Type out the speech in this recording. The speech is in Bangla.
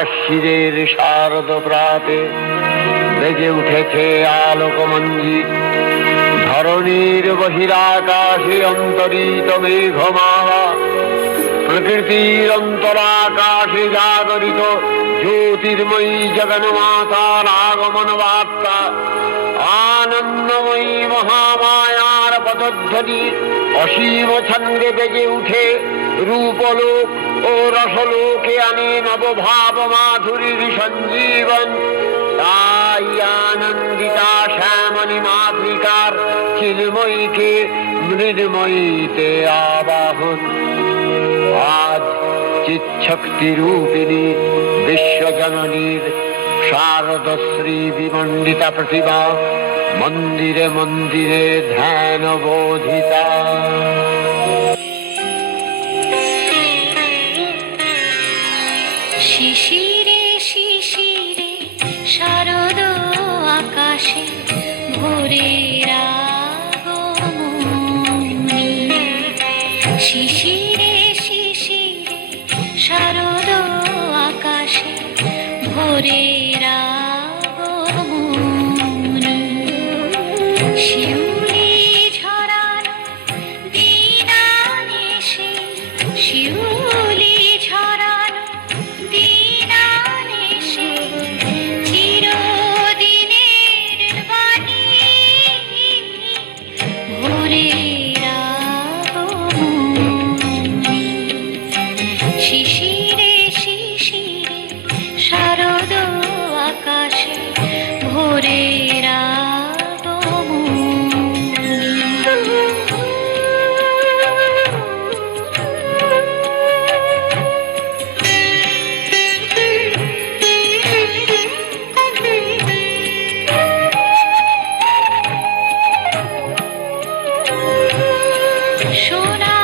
আশ্বিরের শারদ প্রাতে বেজে উঠেছে আলোকমঞ্জিত। ধরণীর বহিরাকাশে অন্তরিত মেঘমালা, প্রকৃতির অন্তরাকাশে জাগরিত জ্যোতির্ময়ী জগন্মাতার আগমন বার্তা। আনন্দময়ী মহামায়ার পদধ্বনি অসীম ছন্দে বেজে উঠে রূপলোক ও রসলোকে আনে নবভাব মাধুরীর সঞ্জীবন। তাই আনন্দিতা শ্যামণী মাতৃকার চিন্ময়ীকে মৃন্ময়ীতে আবাহন। আজ চিৎশক্তি রূপিণী বিশ্বজননীর শারদশ্রী বিমণ্ডিতা প্রতিমা মন্দিরে মন্দিরে ধ্যান বোধিতা। শিশিরে শিশিরে শারদ আকাশে ভোরের আগমনী। শিশিরে শিশিরে শারদ আকাশে ভোরের আগমনী। শিউলি ঝরানো দিনানিশে, শিউলি ঝরানো দিনানিশে চিরদিনের বাণী ভোরের আগমনী। শিশিরে শিশিরে শারদ আকাশে ভোরের সোনা